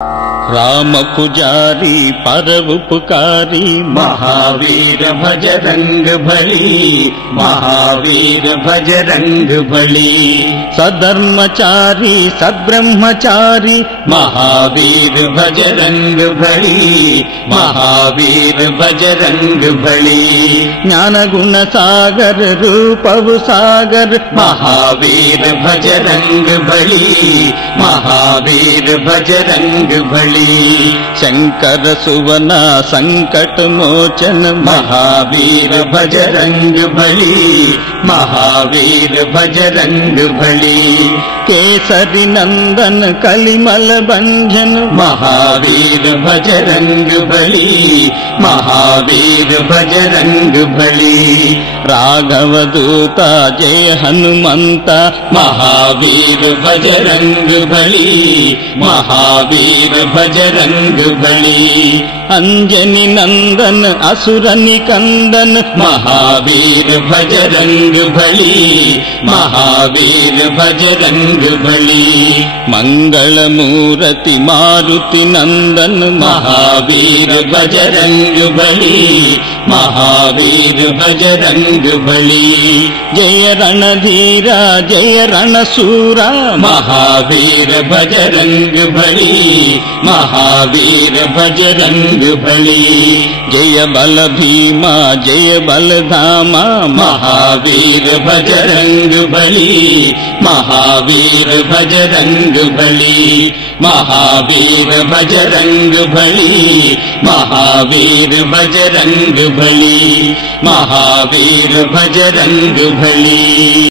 राम पुजारी परउपकारी महावीर भजरंग भली, महावीर भजरंग भली। सधर्मचारी सद्ब्रह्मचारी महावीर भजरंग भली, महावीर भजरंग भली। ज्ञान गुण सागर रूपव सागर महावीर भजरंग भली, महावीर भजरंग भली। शंकर सुवन संकट मोचन महावीर भजरंग भली, महावीर भजरंग भली। केसरी नंदन कलिमल भंजन महावीर भजरंग भली, महावीर भजरंग भली। राघव दूता जय हनुमंत महावीर भजरंग भली, महावीर भजरंग भली। अंजनी नंदन असुर निकंदन महावीर भजरंग भली, महावीर भजरंग भली। मंगल मूर्ति मारुति नंदन महावीर भजरंग भली, महावीर भजरंग भली। जय रणधीरा जय रणशूरा महावीर भजरंग भली, महावीर भजरंग भली। जय बल भीमा जय बलधामा महावीर भजरंग भली, महावीर भजरंग भली। महावीर भजरंग भली, महावीर भजरंग भली, महावीर भजरंग भली।